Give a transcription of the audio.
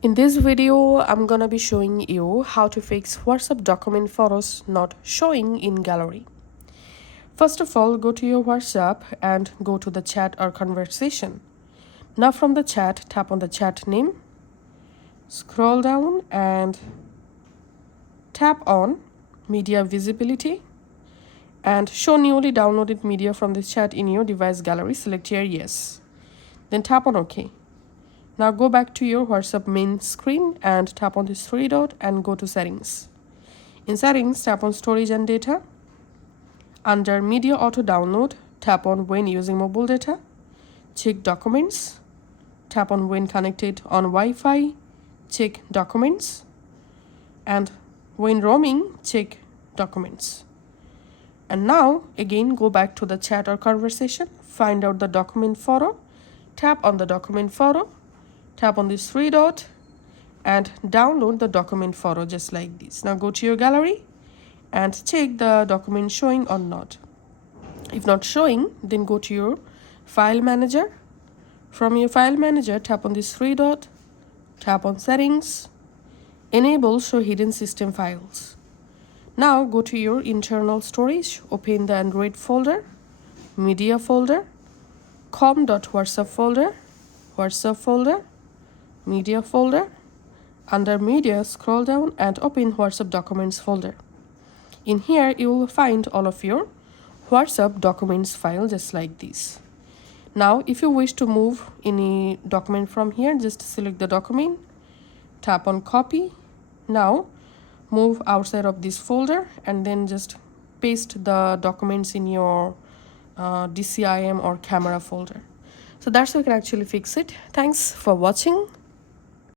In this video, I'm gonna be showing you how to fix WhatsApp document photos not showing in gallery. First of all, go to your WhatsApp and go to the chat or conversation. Now from the chat, tap on the chat name, scroll down and tap on media visibility and show newly downloaded media from this chat in your device gallery. Select here yes. Then tap on OK. Now go back to your WhatsApp main screen and tap on this three dot and go to settings. In settings, tap on storage and data. Under media auto download, tap on when using mobile data. Check documents. Tap on when connected on Wi-Fi. Check documents. And when roaming, check documents. And now again go back to the chat or conversation. Find out the document photo. Tap on the document photo. Tap on this three dot and download the document photo just like this. Now go to your gallery and check the document showing or not. If not showing, then go to your file manager. From your file manager, tap on this three dot, tap on settings, enable show hidden system files. Now go to your internal storage, open the Android folder, media folder, com.whatsapp folder, WhatsApp folder, media folder. Under media, scroll down and open WhatsApp documents folder. In here, you will find all of your WhatsApp documents file just like this. Now, if you wish to move any document from here, just select the document, tap on copy. Now, move outside of this folder and then just paste the documents in your DCIM or camera folder. So that's how you can actually fix it. Thanks for watching.